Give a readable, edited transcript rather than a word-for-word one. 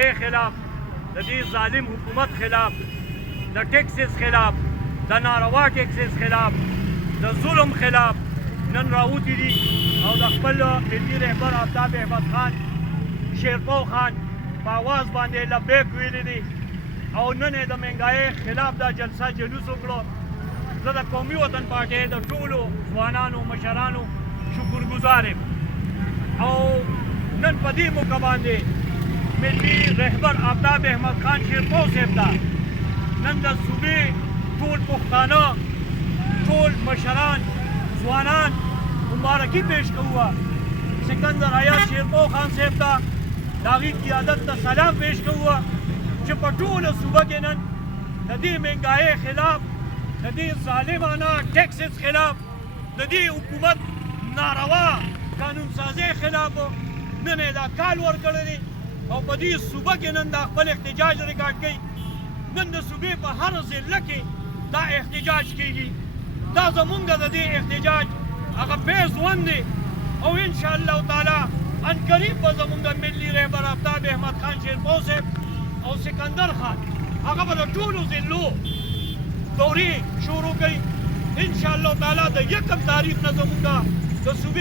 مهنګایۍ خلاف، د دې ظالم حکومت خلاف، د ټیکسز خلاف، د ناروا ټیکسز خلاف، د ظلم خلاف نن راوتي دي او د خپل ملي رهبر آفتاب احمد خان شیرپو خان په آواز باندې لبیک ویلي دي او نن یې د مهنګایۍ خلاف دا جلسه جلوس وکړو. زه د قومي وطن پارټۍ د ټولو ځوانانو مشرانو شکرګزار یم او نن په دې موقع باندې ملي رهبر آفتاب احمد خان شیرپو صاحب ته نن د صوبې ټول پښتانه ټول مشران ځوانان مبارکي پیش کوو. سکندر حیات شیرپو خان صاحب ته د هغې قیادت ته سلام پیش کوو چې په ټوله صوبه کې نن د دې مهنګایۍ خلاف، د دې ظالمانه ټیکسز خلاف، د دې حکومت ناروا قانون سازۍ خلاف نن یې دا کال ورکړی دی او په دې صوبه کې نن دا خپل احتجاج ریکارډ کوي. نن د صوبې په هر ضلع کې دا احتجاج کیږي. دا زمونږ د دې احتجاج هغه فیز 1 دی او انشاءالله تعالی عنقریب به زمونږ ملي رهبر آفتاب احمد خان شیرپو صاحب او سکندر خان هغه به د ټولو ضلعو دورې شروع کوي انشاءالله تعالی د 1 تاریخ نه زمونږ د صوبې